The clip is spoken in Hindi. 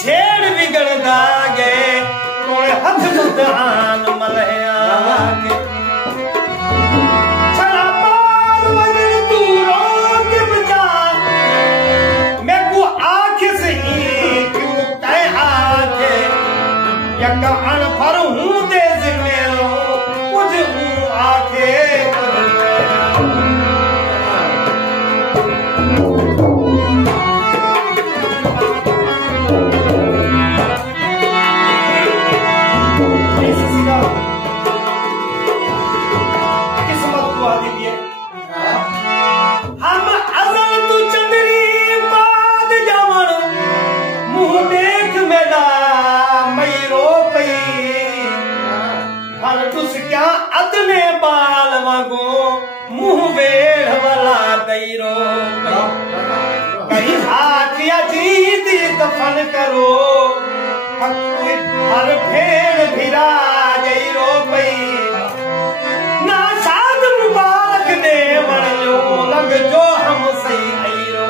छेड़ बिगड़ दागे तोड़े हथ मुदान मलया के छड़ा पार वजन दूरों के बचा मैं को आँख से ही क्यों तय आके यका अनफर हूँ दे जिम्मेलो कुछ हूँ आके क्या अदने बाल वागो मुंह वेड़ वाला दैरो कहीं आखिया जीती दफन करो हर भेड़ भिरा जैरो पई ना शाद मुबारक दे वणियो लग जो हम सही आईरो